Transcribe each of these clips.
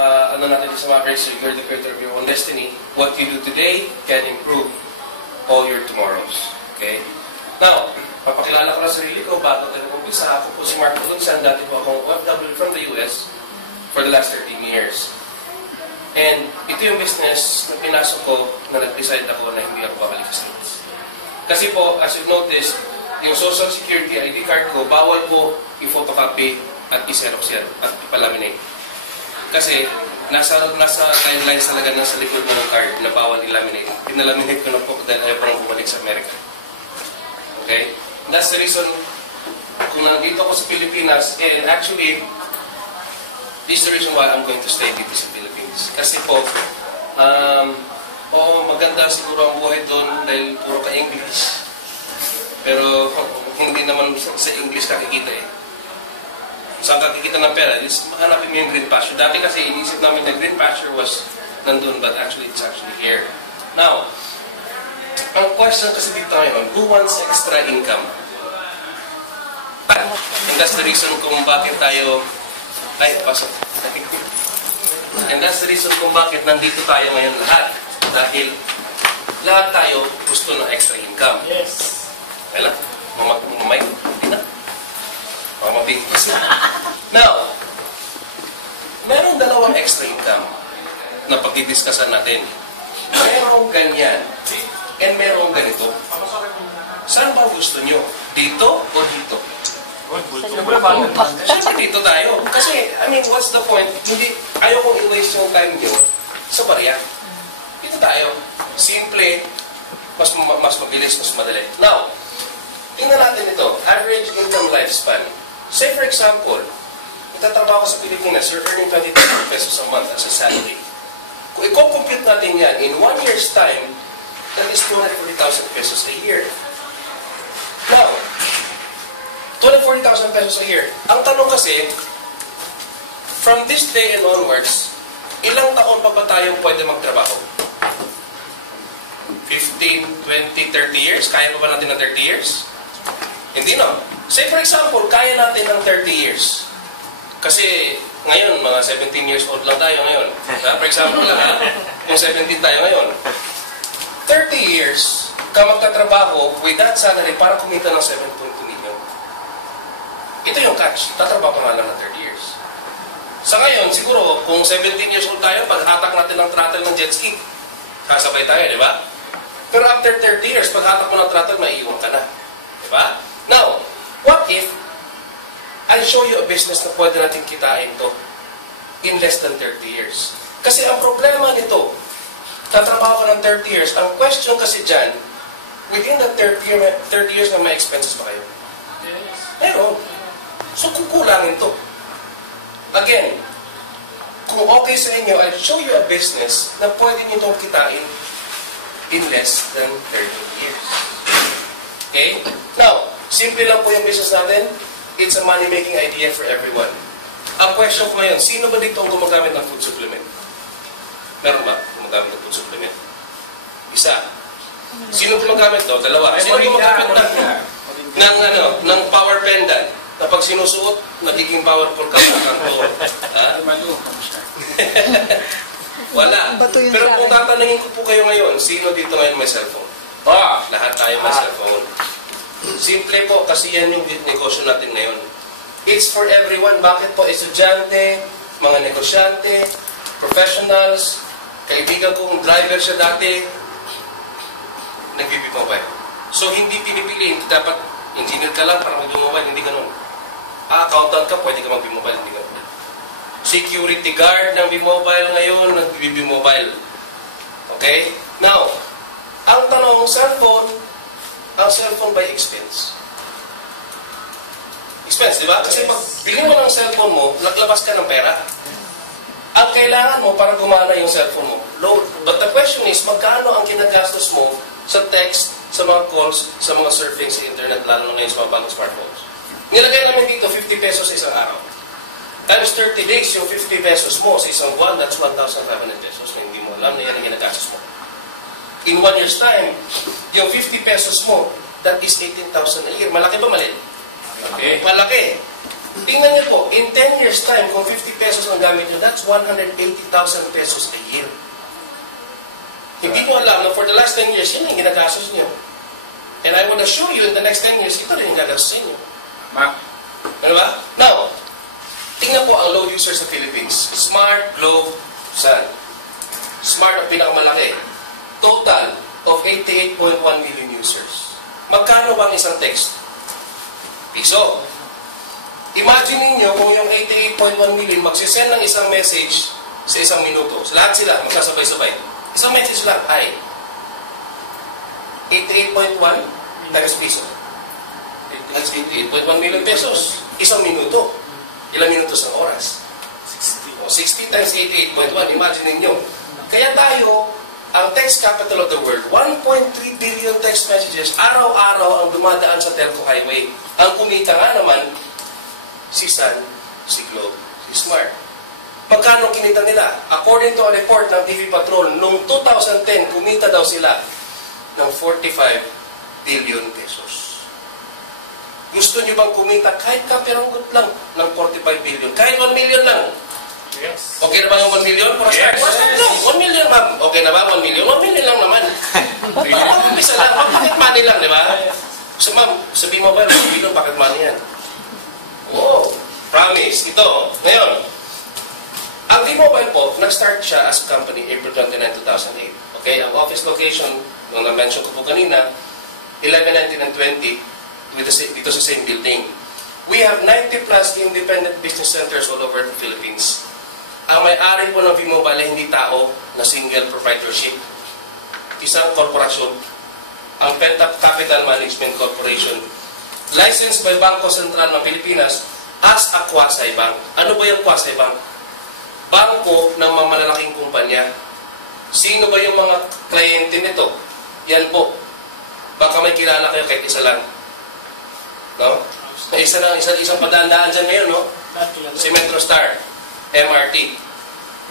Ano natin sa mga friends, you're the creator of your own destiny. What you do today can improve all your tomorrows. Okay? Now, papakilala ko na sarili ko bago tayo mag-umpisa. Ako po si Mark Lunsan. Dati po akong OFW from the US for the last 13 years. And ito yung business na pinasok ko na nag-decide ako na hindi ako babalik sa States. Kasi po, as you've noticed, yung Social Security ID card ko, bawal po i-photocopy at i-xerox yan at ipalaminate. Kasi nasa guidelines talaga na sa likod ng card na bawal i-laminate. Pinalaminate ko na po dahil ayaw parang bumalik sa Amerika. Okay? That's the reason kung nandito ako sa Pilipinas, and actually, this is the reason why I'm going to stay dito sa Philippines. Kasi po, maganda siguro ang buhay doon dahil puro ka English. Pero hindi naman sa English nakikita eh. Saan kakikita ng pera? Mahanapin mo yung green pasture. Dati kasi inisip namin na green pasture was nandun, but actually it's actually here. Now, ang question kasi dito ngayon, who wants extra income? And that's the reason kung bakit tayo... Ay, pasok. And that's the reason kung bakit nandito tayo ngayon lahat. Dahil lahat tayo gusto ng extra income. Yes. Kailan? Mamay? Hindi na. Mamabingkos na. Now, merong dalawang extra income na pag-discussan natin. Merong ganyan and merong ganito. Saan ba gusto nyo? Dito o dito? Dito tayo. Kasi, I mean, what's the point? Hindi, ayaw kong i-waste yung time nyo sa barya. Dito tayo. Simple, mas mabilis, mas madali. Now, tingnan natin ito. Average income lifespan. Say for example, itatrabaho ka sa Pilipinas, you're earning 20,000 pesos a month as a salary. Kung i-compute natin yan, in 1 year's time, that is 240,000 pesos a year. Now, 240,000 pesos a year. Ang tanong kasi, from this day and onwards, ilang taon pa ba tayong pwede magtrabaho? 15, 20, 30 years? Kaya pa ba natin ng 30 years? Hindi no. Say for example, kaya natin ng 30 years. Kasi ngayon, mga 17 years old lang tayo ngayon. For example lang, kung 17 tayo ngayon. 30 years ka magtatrabaho with that salary para kumita ng 7.2 million. Ito yung catch. Tatrabaho ka nga lang ng 30 years. Sa ngayon, siguro, kung 17 years old tayo, paghatak natin ng throttle ng jet ski, kasabay tayo, di ba? Pero after 30 years, paghatak mo ng throttle, maiiwan ka na. Di ba? Now, what if I show you a business na pwede natin kitain to in less than 30 years? Kasi ang problema nito, tatrabaho ka ng 30 years, ang question kasi dyan, within that 30 years na may expenses ba kayo? Yes. Meron. So, kukulangin to. Again, kung okay sa inyo, I'll show you a business na pwede nyo itong kitain in less than 30 years. Okay? Now, simple lang po yung business natin. It's a money-making idea for everyone. Ang question ko ngayon, sino ba dito ang gumagamit ng food supplement? Meron ba gumagamit ng food supplement? Isa. Sino gumagamit daw? Dalawa. Sino gumagamit ng power pendant? Na pag sinusuot, nagiging powerful ka sa kanto. Wala. Pero kung tatanungin ko po kayo ngayon, sino dito ngayon may cellphone? Lahat tayo may cellphone. Simple po, kasi yan yung negosyo natin ngayon. It's for everyone. Bakit po? Estudyante, mga negosyante, professionals, kaibigan kong driver siya dati, nagbibimobile. So, hindi pinipili. Dapat engineer ka lang para magbimobile. Hindi ganun. Accountant ka, pwede ka magbimobile. Hindi ganun. Security guard ng bimobile ngayon, nagbibimobile. Okay? Now, ang tanong, ang cellphone by expense. Expense, di ba? Kasi pag bili mo ng cellphone mo, naglabas ka ng pera. Ang kailangan mo para gumana yung cellphone mo, load. But the question is, magkano ang ginagastos mo sa text, sa mga calls, sa mga surfing sa internet, lalo na ngayon sa mga bagong smartphones? Nilagay namin dito, 50 pesos isang araw. Times 30 days, yung 50 pesos mo sa isang buwan, that's 1,500 pesos na hindi mo alam na yan ang ginagastos mo. In 1 year's time, yung 50 pesos mo, that is 18,000 a year. Malaki ba maliit? Okay. Malaki. Tingnan niyo po, in 10 years time, kung 50 pesos ang gamit niyo, that's 180,000 pesos a year. Hindi ko alam na for the last 10 years, yun ang ginagastos niyo. And I would assure you, in the next 10 years, ito rin yung gagastusin niyo. Ano ba? Now, tingnan po ang load users sa Philippines. Smart, Globe, Sun. Smart ang pinakamalaki. Total of 88.1 million users. Magkano ba ang isang text? Piso. Imagine ninyo kung yung 88.1 million magsisend ng isang message sa isang minuto. Lahat sila, magsasabay-sabay. Isang message lang, hi. 88.1 times piso. That's 88.1 million pesos. Isang minuto. Ilang minutos ang oras? 60. 60 times 88.1. Imagine ninyo. Kaya tayo, ang text capital of the world, 1.3 billion text messages, araw-araw ang dumadaan sa telco highway. Ang kumita nga naman, si Sun, si Globe, si Smart. Magkano kinita nila? According to a report ng TV Patrol, noong 2010, kumita daw sila ng 45 billion pesos. Gusto nyo bang kumita kahit kapiranggot lang ng 45 billion? Kahit 1 million lang? Yes. Okay na ba yung 1 million? Yes. 1 million, ma'am. Okay na ba 1 million? 1 million lang naman. Mag-umpisa lang. Pocket money lang, di ba? So, ma'am, sabihin mo ba, 1 million, pocket money yan? Oh, promise. Ito, ngayon, ang T-Mobile po, nag-start siya as a company April 29, 2008. Okay, ang office location, nung na-mention ko po kanina, 11, 19, and 20, dito sa same building. We have 90 plus independent business centers all over the Philippines. Ang may-ari po ng V-Mobile ay hindi tao na single proprietorship. Isang korporasyon, ang Penta Capital Management Corporation, licensed by Bangko Sentral ng Pilipinas as a quasi-bank. Ano ba yung quasi-bank? Bangko ng mga malalaking kumpanya. Sino ba yung mga kliyente nito? Yan po. Baka may kilala kayo kahit isa lang. No? May isang padaan-daan dyan ngayon, no? Si MetroStar, MRT.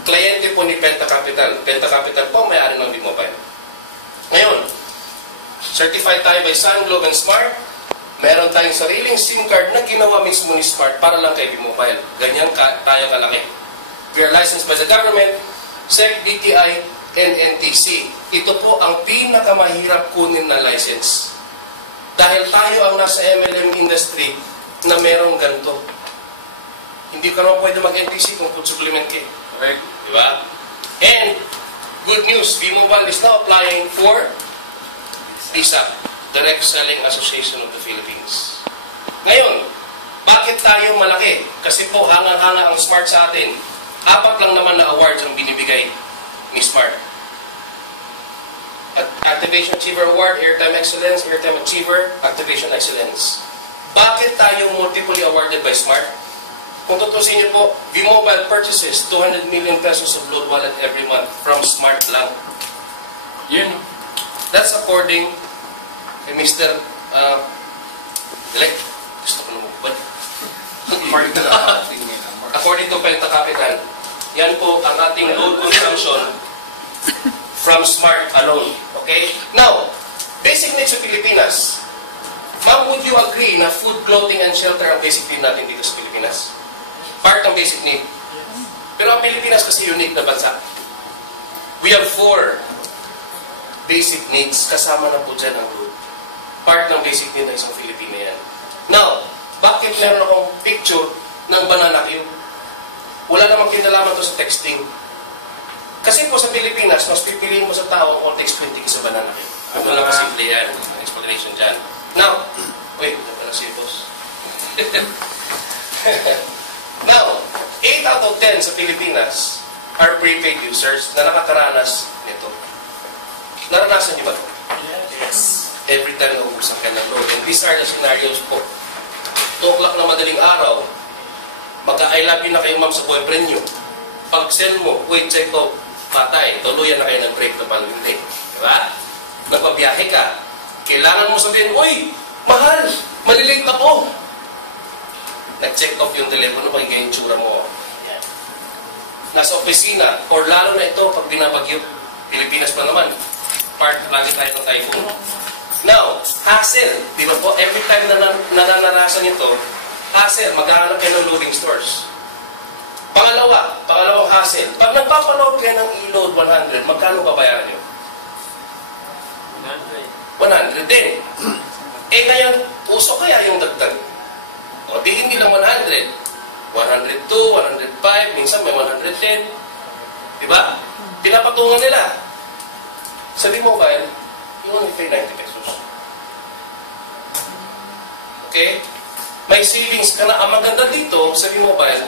Kliyente po ni Penta Capital. Penta Capital po may-ari ng V-Mobile. Ngayon, certified tayo by Sun, Globe, and Smart. Meron tayong sariling SIM card na ginawa mismo ni Smart para lang kay V-Mobile. Ganyan tayo kalaki. We are licensed by the government, SEC, BTI, and NTC. Ito po ang pinakamahirap kunin na license. Dahil tayo ang nasa MLM industry na merong ganito. Hindi ka naman pwede mag-NTC kung food supplement ka. Okay? Diba? And, good news, V-Mobile is now applying for DSA, Direct Selling Association of the Philippines. Ngayon, bakit tayo malaki? Kasi po, hangang-hanga ang Smart sa atin. 4 lang naman na awards ang binibigay ni Smart. Activation Achiever Award, Airtime Excellence, Airtime Achiever, Activation Excellence. Bakit tayo multiply awarded by Smart? Kung tutusin niyo po, V-Mobile purchases 200 million pesos of load wallet every month from Smart lang. Yun. That's according kay Mr. Dilek. Gusto ko lumubad. According to Penta Capital, yan po ang ating load consumption from Smart alone. Okay? Now, basic needs sa Pilipinas. Ma'am, would you agree na food, clothing, and shelter ang basic need natin dito sa Pilipinas? Part ng basic need. Pero ang Pilipinas kasi unique na bansa. We have 4 basic needs. Kasama na po dyan ang food. Part ng basic need ng isang Filipina yan. Now, bakit meron akong picture ng banana cue? Wala namang kinalaman to sa texting. Kasi po sa Pilipinas, mas pipiliin mo sa tao ang context 20 sa banana cue. Ito lang kasimple yan. Ang explanation dyan. Now, wait, ito pala si boss. Now, 8 out of 10 sa Pilipinas are prepaid users na nakakaranas nito. Naranasan niyo ba ito? Yes. Every time na ubusan ka ng load. And these are the scenarios po. 2 o'clock na madaling araw, mag-I love you na kayo ma'am sa boyfriend nyo. Pag send mo, wait, check out, patay, tuluyan na kayo ng break na palwinte. Diba? Nagpabiyahe ka. Kailangan mo sabihin, uy, mahal, malilate ako. Nag-check off yung telepono, magiging yung tsura mo. Nasa opisina, or lalo na ito, pag binabagyo, Pilipinas pa naman, part lagi tayo ng typhoon. Now, hassle. Di ba po, every time na nananarasan ito, hassle, maghahanap kayo ng loading stores. Pangalawang hassle, pag nagpapaload kayo ng e-load 100, magkano babayaran nyo? 100 din. Eh ngayon, uso kaya yung dagdag? O di hindi lang 100. 102, 105, minsan may 110. Diba? Pinapatungan nila. Sabi mobile, you only pay 90 pesos. Okay? May savings ka na. Ang maganda dito, sabi mobile,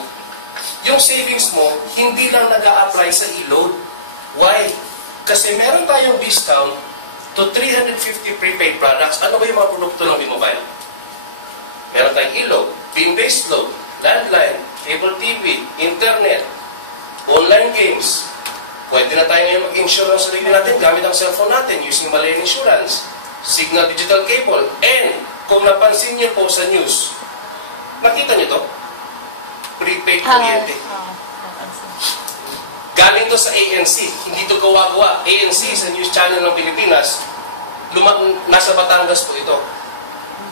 yung savings mo, hindi lang nag-a-apply sa e-load. Why? Kasi meron tayong discount to 350 prepaid products. Ano ba yung mga produkto ng B-Mobile? Meron tayong e-load, beam-based load, landline, cable TV, internet, online games. Pwede na tayo ngayon mag-insure ng sarili natin gamit ang cellphone natin using Malayan Insurance, Signal Digital Cable, and kung napansin niyo po sa news, nakita niyo to? Prepaid kuryente. Galing to sa ANC. Hindi to gawa-gawa. ANC sa news channel ng Pilipinas. Nasa Batangas po ito.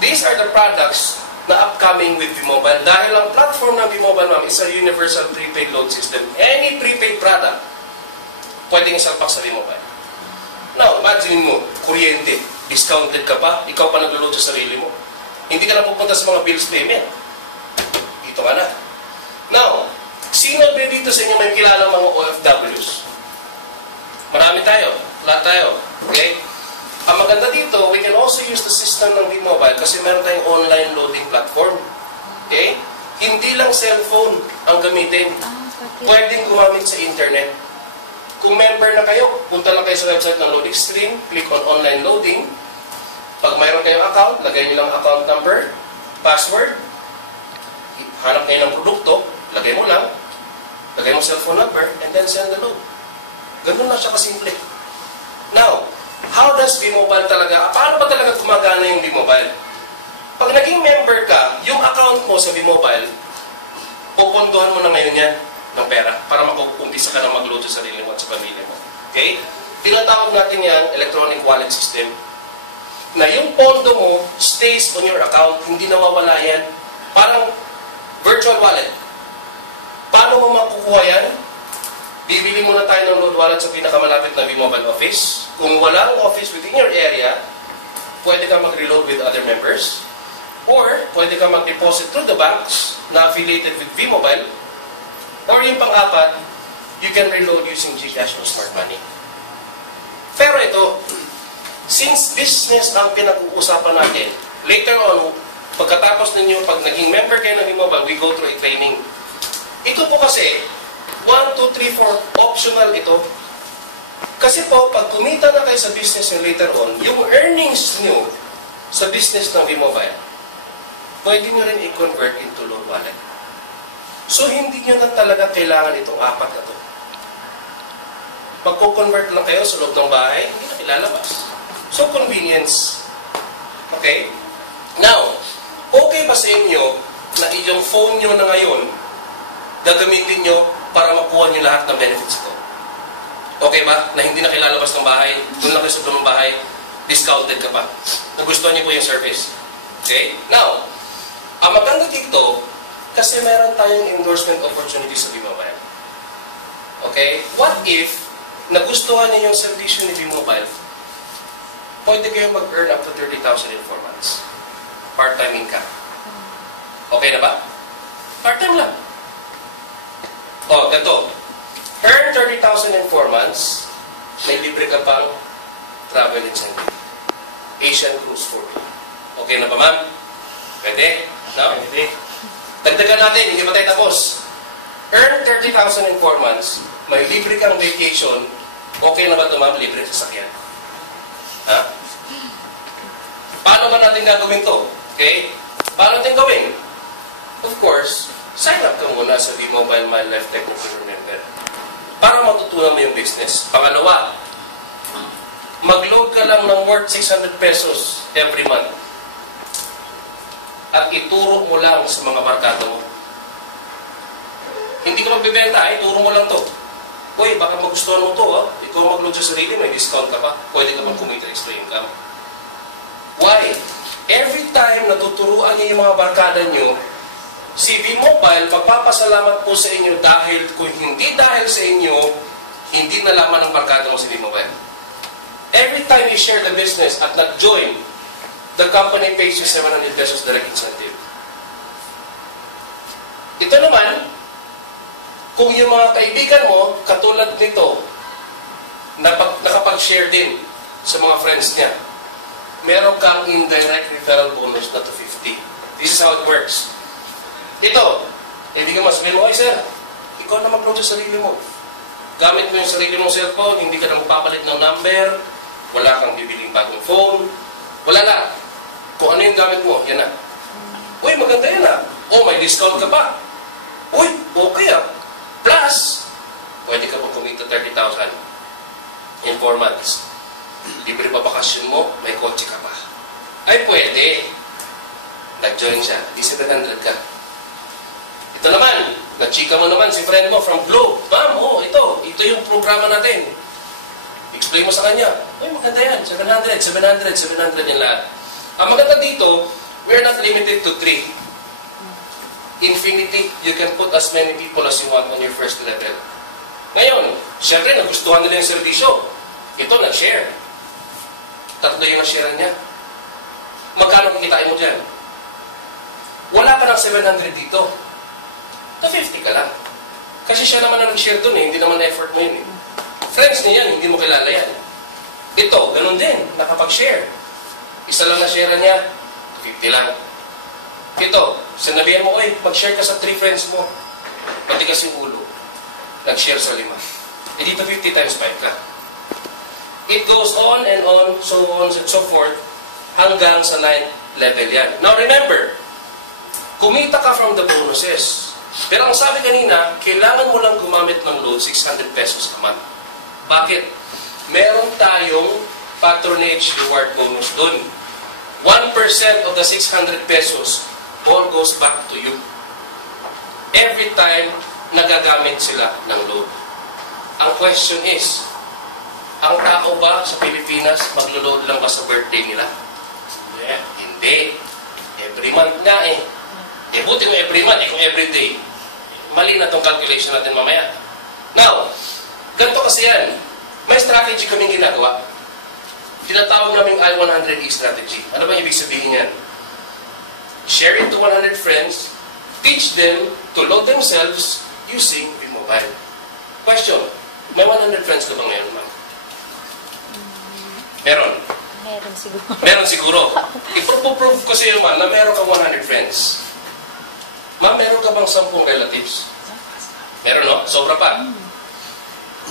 These are the products na upcoming with B-Mobile. Dahil ang platform ng B-Mobile, ma'am, is a universal prepaid load system. Any prepaid product, pwedeng isalpak sa B-Mobile. Now, imagine mo, kuryente, discounted ka pa, ikaw pa naglo-load sa sarili mo. Hindi ka na pupunta sa mga bills payment. Dito ka na. Now, sino ba dito sa inyo may kilala mga OFWs? Marami tayo. Lahat tayo. Okay? Ang maganda dito, we can also use the system ng B-Mobile kasi meron tayong online loading platform. Okay? Hindi lang cellphone ang gamitin. Pwedeng gumamit sa internet. Kung member na kayo, punta lang kayo sa website ng Loading Stream, click on online loading. Pag mayroon kayong account, lagay nyo lang account number, password, hanap kayo ng produkto, lagay mo lang, lagay mo cellphone number, and then send the load. Ganun lang siya kasimple. Now, how does B-Mobile talaga, paano ba talaga gumagana yung B-Mobile? Pag naging member ka, yung account mo sa B-Mobile, pupunduhan mo na ngayon yan ng pera para makukumpisa ka na mag-load sa sarili mo at sa pamilya mo. Okay? Tinatawag natin yung electronic wallet system na yung pondo mo stays on your account, hindi nawawala yan. Parang virtual wallet. Paano mo makukuha yan? Bibili muna tayo ng load wallet sa pinakamalapit na B-Mobile office. Kung walang office within your area, pwede ka mag-reload with other members. Or, pwede ka mag-deposit through the banks na affiliated with B-Mobile. Or yung pang-apat, you can reload using GCash or Smart Money. Pero ito, since business ang pinag-uusapan natin, later on, pagkatapos ninyo, pag naging member kayo ng B-Mobile, we go through a training. Ito po kasi, 1, 2, 3, 4, optional ito. Kasi po, pag kumita na kayo sa business nyo later on, yung earnings nyo sa business ng B-Mobile, pwede nyo rin i-convert into loan wallet. So, hindi nyo na talaga kailangan itong apat na ito. Magko-convert lang kayo sa loob ng bahay, hindi na ilalabas. So, convenience. Okay? Now, okay ba sa inyo na yung phone nyo na ngayon, gagamitin nyo para makuha nyo lahat ng benefits ito? Okay ba? Na hindi na kilalabas ng bahay, doon lang kayo sa loob ng bahay, discounted ka pa. Nagustuhan nyo po yung service. Okay? Now, ang maganda dito, kasi meron tayong endorsement opportunity sa B-Mobile. Okay? What if nagustuhan niyo yung servisyo ni B-Mobile? Pwede kayo mag-earn up to 30,000 in 4 months. Part-time income. Okay na ba? Part-time lang. O, ganito. Earn 30,000 in 4 months, may libre ka pang travel incentive. Asian Cruise 40. Okay na ba, ma'am? Pwede? No? Pwede. Dagdagan natin, hindi pa tayo tapos. Earn 30,000 in 4 months, may libre kang vacation, okay na ba ito, ma'am? Libre sa sakyan. Ha? Paano ba natin gagawin to? Okay? Paano natin gawin? Of course, sign up ka muna sa B-Mobile My Life Technopreneur Member para matutunan mo yung business. Pangalawa, mag-load ka lang ng worth 600 pesos every month at ituro mo lang sa mga barkada mo. Hindi ka magbibenta, ituro mo lang to. Uy, baka magustuhan mo to, ha? Ikaw mag-load sa sarili, may discount ka pa. Pwede ka mag-kumita extra income. Why? Every time na tuturuan niyo yung mga barkada niyo, si V-Mobile, magpapasalamat po sa inyo dahil kung hindi dahil sa inyo, hindi nalaman ng barkada mo si V-Mobile. Every time you share the business at nag-join, the company pays you 700 pesos direct incentive. Ito naman, kung yung mga kaibigan mo, katulad nito, nakapag-share din sa mga friends niya, meron kang indirect referral bonus na to 50. This is how it works. Ito, hindi ka masabihin mo, ay sir, ikaw na mag-load sa sarili mo. Gamit mo yung sarili mong cellphone, hindi ka na magpapalit ng number, wala kang bibiling bagong phone, wala na. Kung ano yung gamit mo, yan na. Uy, maganda yan ah. Oh, may discount ka pa. Uy, okay ah. Plus, pwede ka pong kumita 30,000 in 4 months. Libre pa bakasyon mo, may kotse ka pa. Ay, pwede. Nag-join siya, di 700 ka. Ito naman, nag-chika mo naman si friend mo from Globe. Ma'am, ito yung programa natin. Explain mo sa kanya, ay maganda yan, 700 yan lahat. Ang maganda dito, we're not limited to 3. Infinity, you can put as many people as you want on your first level. Ngayon, syempre, nagustuhan nila yung servisyo. Ito, nag-share. 3 yung nag-share niya. Magkano kikitain mo dyan? Wala ka ng 700 dito. 50 ka lang. Kasi siya naman na nag-share dun hindi naman effort mo yun Friends niya yan, hindi mo kilala yan. Ito, ganun din, nakapag-share. Isa lang na-share niya, 50 lang. Ito, sinabihan mo, mag-share ka sa 3 friends mo. Patigas yung ulo. Nag-share sa 5. Dito 50 times 5 ka. It goes on, so on and so forth, hanggang sa 9th level yan. Now remember, kumita ka from the bonuses. Pero ang sabi kanina, kailangan mo lang gumamit ng load 600 pesos a month. Bakit? Meron tayong patronage reward bonus dun. 1% of the 600 pesos all goes back to you. Every time nagagamit sila ng load. Ang question is, ang tao ba sa Pilipinas maglo-load lang ba sa birthday nila? Yeah. Hindi. Every month nga buti kung every month, kung every day. Mali na tong calculation natin mamaya. Now, ganito kasi yan. May strategy kaming ginagawa. Tinatawag naming I-100E strategy. Ano ba ibig sabihin yan? Share it to 100 friends, teach them to load themselves using V-Mobile. Question, may 100 friends ka ba ngayon, ma'am? Meron. Meron siguro. Meron siguro. Iprove ko sa iyo, ma'am, na meron kang 100 friends. Ma'am, meron ka bang 10 relatives? Meron, no? Sobra pa.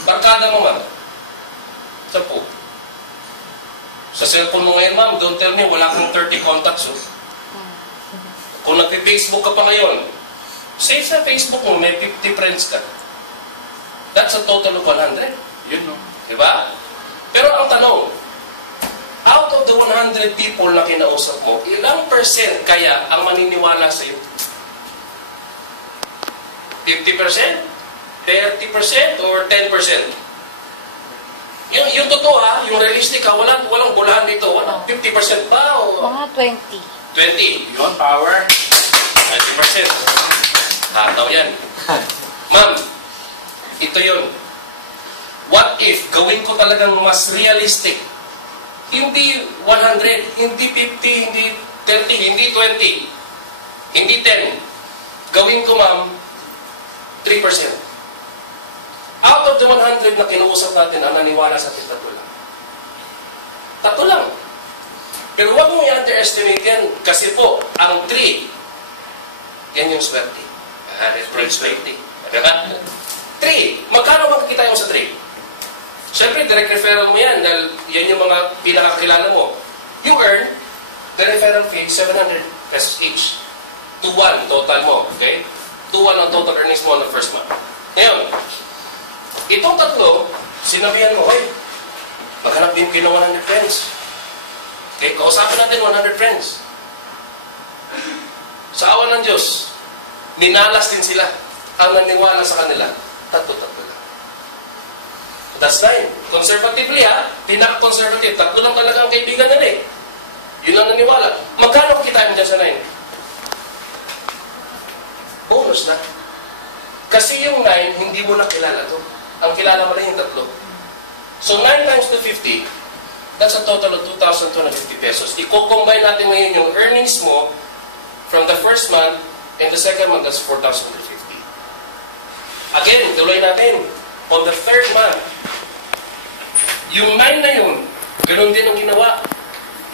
Barkada mo, ma'am. 10. Sa cellphone mo ngayon, ma'am, don't tell me, wala kang 30 contacts, oh. Kung nag-Facebook ka pa ngayon, save sa Facebook mo, may 50 friends ka. That's a total of 100. Yun, no? Diba? Pero ang tanong, out of the 100 people na kinausap mo, ilang percent kaya ang maniniwala sa iyo? 50%? 30%? Or 10%? Yung totoo yung realistic walang bulahan dito. 50% ba? O Mga 20. 20? Yun, power. 20%. Tataw yan. Ma'am, ito yun. What if gawin ko talagang mas realistic? Hindi 100, hindi 50, hindi 30, hindi 20, hindi 10. Gawin ko, ma'am, 3%. Out of the 100 na kinuusap natin, ang naniwala sa atin, 3 lang. 3 lang. Pero huwag mong i-underestimate yan kasi po, ang 3, yan yung swerte. Reference swerte. Diba? 3. Magkano bang kita mo sa 3? Siyempre, direct referral mo yan dahil yan yung mga pinakakilala mo. You earn the referral fee, 700 pesos each. 2-1 total mo, okay? 2-1 ang total earnings mo on the first month. Ngayon, itong 3, sinabihan mo, maghanap din kayo ng 100 friends. Okay, kausapin natin 100 friends. Sa awa ng Diyos, minalas din sila. Ang naniwala sa kanila, 3 lang. That's 9. Conservatively pinaka-conservative. 3 lang talaga ang kaibigan nila Yun lang naniwala. Magkano kitain mo dyan sa 9? bonus na. Kasi yung 9, hindi mo na kilala to. Ang kilala mo lang yung 3. So 9 times 250, that's a total of 2,250 pesos. I-combine natin ngayon yung earnings mo from the first month and the second month, that's 4,350. Again, tuloy natin. On the third month, yung 9 na yun, ganun din ang ginawa.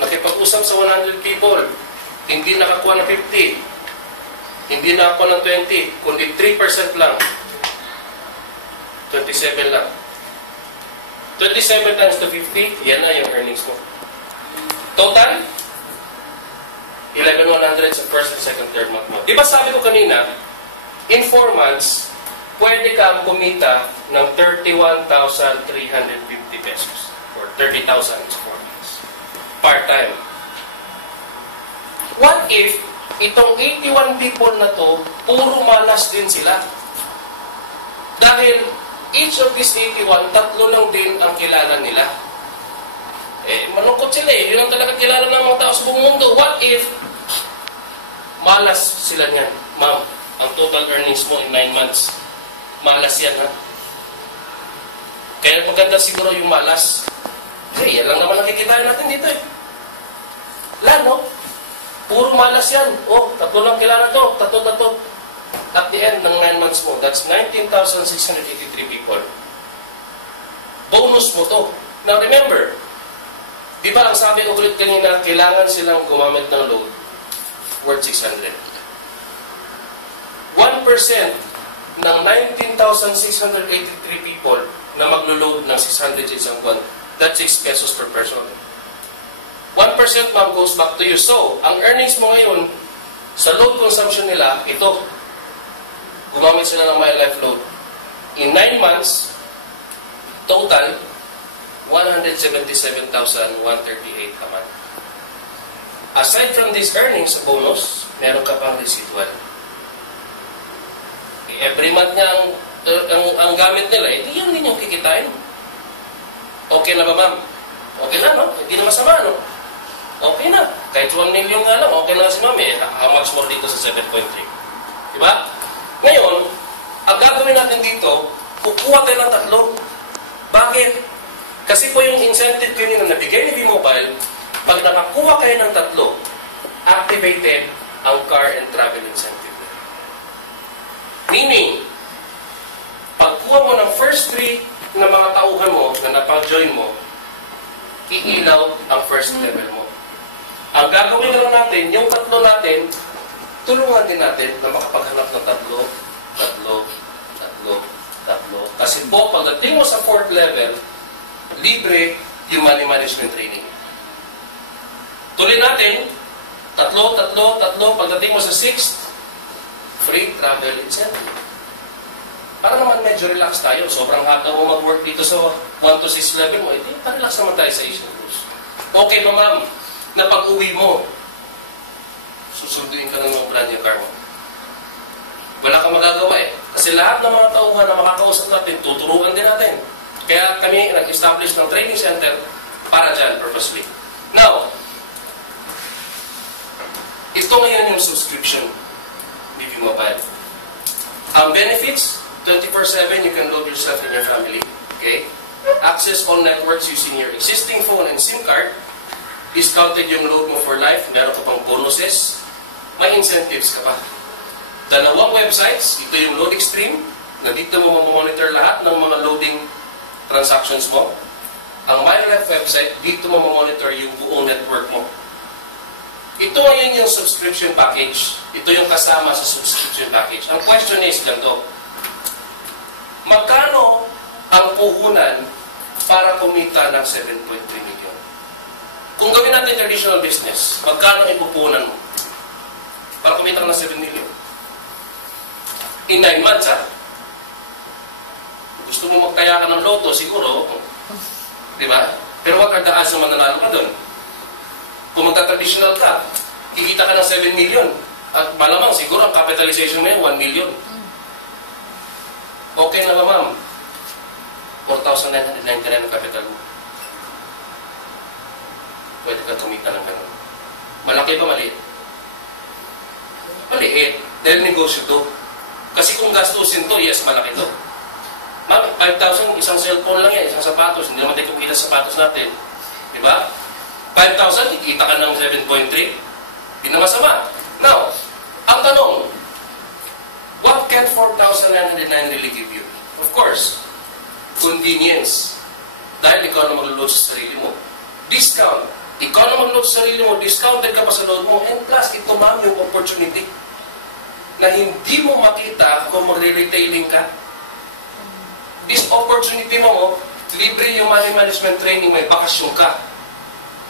Nakipag-usap sa 100 people, hindi nakakuha ng 50, hindi nakakuha ng 20, kundi 3% lang. 27 lang. 27 times 250, yan na yung earnings mo. Total, 11,100 sa first and second, third month mo. Di ba sabi ko kanina, in 4 months, pwede kang kumita ng 31,350 pesos or 30,000 sa 4 months. Part-time. What if itong 81 people na to, puro malas din sila? Dahil each of these 81, 3 lang din ang kilala nila. Malungkot sila eh. Yun ang talaga kilala ng mga tao sa buong mundo. What if malas sila niyan? Ma'am, ang total earnings mo in 9 months, malas yan ha? Kaya maganda siguro yung malas. Kasi yan lang naman nakikita natin dito eh. Wala no? Puro malas yan. 3 lang kilala to, 3. At the end ng 9 months mo, that's 19,683 people. Bonus mo to. Now remember, di ba ang sabi ko ulit kanina, kailangan silang gumamit ng load worth 600. 1% ng 19,683 people na maglo-load ng 600 sa isang buwan, that's 6 pesos per person. 1% ma'am goes back to you. So, ang earnings mo ngayon, sa load consumption nila, ito, gumamit sila ng My Life Load. In 9 months, total, 177,138 a month. Aside from these earnings sa bonus, meron ka pang residual. Every month nga ang gamit nila, hindi yan din yung kikitain. Okay na ba ma'am? Okay na, no? Hindi na masama, no? Okay na. Kahit 1 million nga lang, okay na si ma'am eh. How much more dito sa 7.3? Diba? Ngayon, ang gagawin natin dito, kukuha tayo ng 3. Bakit? Kasi po yung incentive kayo na nabigay ni V-Mobile, pag nakakuha kayo ng 3, activated ang car and travel incentive. Meaning, pagkuha mo ng first 3 na mga tauhan mo na napag-join mo, iilaw ang first level mo. Ang gagawin lang natin, yung 3 natin, tulungan din natin na makapaghanap ng 3. Kasi po, pagdating mo sa 4th level, libre yung money management training. Tuloy natin, 3. Pagdating mo sa 6th, free travel incentive. Para naman medyo relax tayo. Sobrang hata mo mag-work dito sa 1 to 6 level mo, hindi, pa-relax naman tayo sa Asian Cruise. Okay ba ma'am, na pag-uwi mo, susunduin ka ng mga brand new car mo. Wala kang magagawa eh. Kasi lahat ng mga tauhan na makakausap natin, tuturuan din natin. Kaya kami nag-establish ng training center para dyan, purposely. Now, ito ngayon yung subscription ni V-Mobile. Ang benefits, 24/7, you can load yourself and your family. Okay? Access all networks using your existing phone and SIM card. Discounted yung load mo for life. Meron ka pang bonuses. May incentives ka pa. 2 websites. Ito yung Load Extreme. Na dito mo mamonitor lahat ng mga loading transactions mo. Ang MyLife website, dito mo mamonitor yung buong network mo. Ito ngayon yung subscription package. Ito yung kasama sa subscription package. Ang question is ganito. Magkano ang puhunan para kumita ng 7.3 million? Kung gawin natin traditional business, magkano ang ipupunan mo para kumita ka ng 7 million? In 9 months, ha? Gusto mo magtaya ka ng loto, siguro, di ba? Pero what are the odds na mananalo ka doon? Kung magta-traditional ka, kikita ka ng 7 million. At malamang, siguro, ang capitalization mo yun, 1 million. Okay na ba, ma'am? 4,999 ang capital mo. Pwede ka kumita ng gano'n. Malaki ba maliit? Maliit. Dahil negosyo to. Kasi kung gastusin to, yes, malaki to. Ma'am, 5,000, isang cellphone lang yan, isang sapatos. Hindi naman tayo kumita sa sapatos natin. Diba? 5,000, kikita ka ng 7.3. Hindi na masama. Now, ang tanong, what can 4,909 really give you? Of course, convenience. Dahil ikaw na maglulod sa sarili mo. Discount. Ikaw na maglulod sa sarili mo, discounted ka pa sa load mo. And plus, ito ma'am yung opportunity na hindi mo makita kung magre-retailing ka. This opportunity mo, libre yung money management training, may bakasyon ka.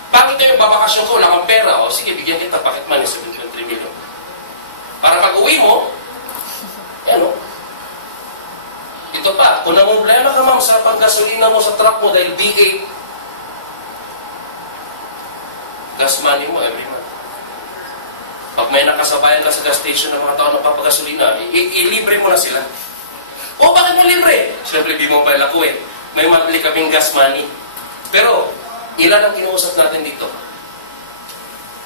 Bakit kayo babakasyon ko, wala kang pera? O sige, bigyan kita pocket money, 7.3 million. Para pag uwi mo, yan o. Ito pa, kung namumblema ka ma'am sa panggasolina mo sa truck mo dahil D8, gas money mo every month. Pag may nakasabayan ka sa gas station ng mga tao na papagasolina, ilibre mo na sila. O bakit mo libre? Siyempre, B-Mobile ako eh. May monthly kaming gas money. Pero, ilan ang kinuusap natin dito?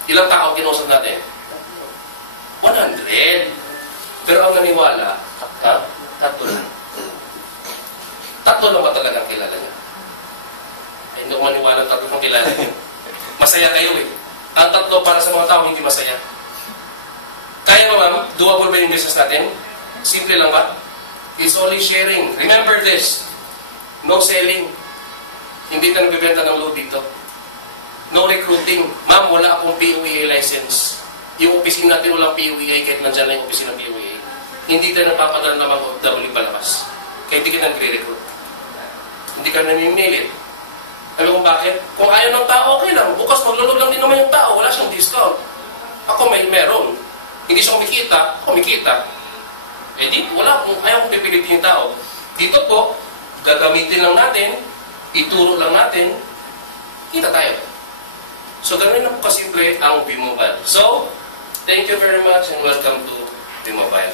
Ilang tao kinuusap natin? 100. Pero ang naniwala, tatlo lang. Tatlo lang ba talagang kilala niya? Hindi ko maniwala tatlo kung kilala niyo. Masaya kayo eh. Ang tatlo para sa mga tao hindi masaya. Kaya ba ma'am? Doable ba yung business natin? Simple lang ba? It's only sharing. Remember this. No selling. Hindi ka nagbibenta ng load dito. No recruiting. Ma'am, wala akong POEA license. Yung opisina natin walang POEA kahit nandyan lang yung opisina ng POEA. Hindi ka napapadala ng mga OFW palabas. Kaya hindi ka nagre-recruit. Hindi ka namimilit. Alam mo bakit? Kung ayaw ng tao, okay lang. Bukas maglulog lang din naman yung tao. Wala siyang discount. Ako meron. Hindi siya kumikita. Eh di, wala. Kung ayaw kong pipilitin yung tao. Dito po, gagamitin lang natin, ituro lang natin, kita tayo. So, ganun na po kasimple ang B-Mobile. So, thank you very much and welcome to B-Mobile.